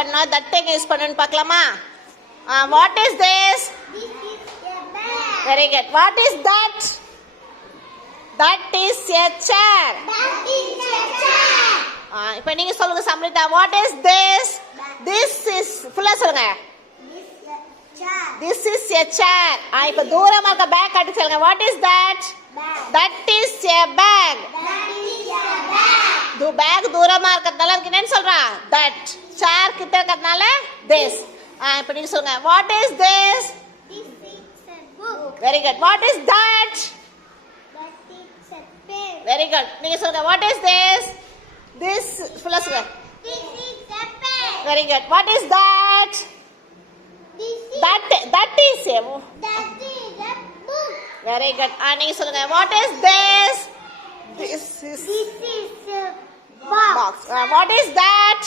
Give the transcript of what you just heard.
பண்ணோம் that எங்க use பண்ணனும் பார்க்கலாமா? What is this? This is a bag. Very good. What is that? That is a chair. That is a chair. இப்போ நீங்க சொல்லுங்க Samritha. What is this? This is ஃபுல்லா சொல்லுங்க. This is a chair. This is a chair. இப்போ தூரமா இருக்க back காட்டி சொல்லுங்க. What is that? Bag. That is a bag. That is a bag. Bag தூரமா இருக்கிறதுனால அதுக்கு என்னன்னு சொல்றா? That. chair கிட்ட இருக்கிறதுனால this. இப்போ நீங்க சொல்லுங்க. What is this? This is a book. Very good. What is that? That is a pen. Very good. நீங்க சொல்லுங்க. What is this? This ஃபுல்லா சொல்லுங்க. This is a pen. Very good. What is that? This is That is a that is a book. very good. நீங்க சொல்லுங்க. What is this? This is This is a box. box. What is that?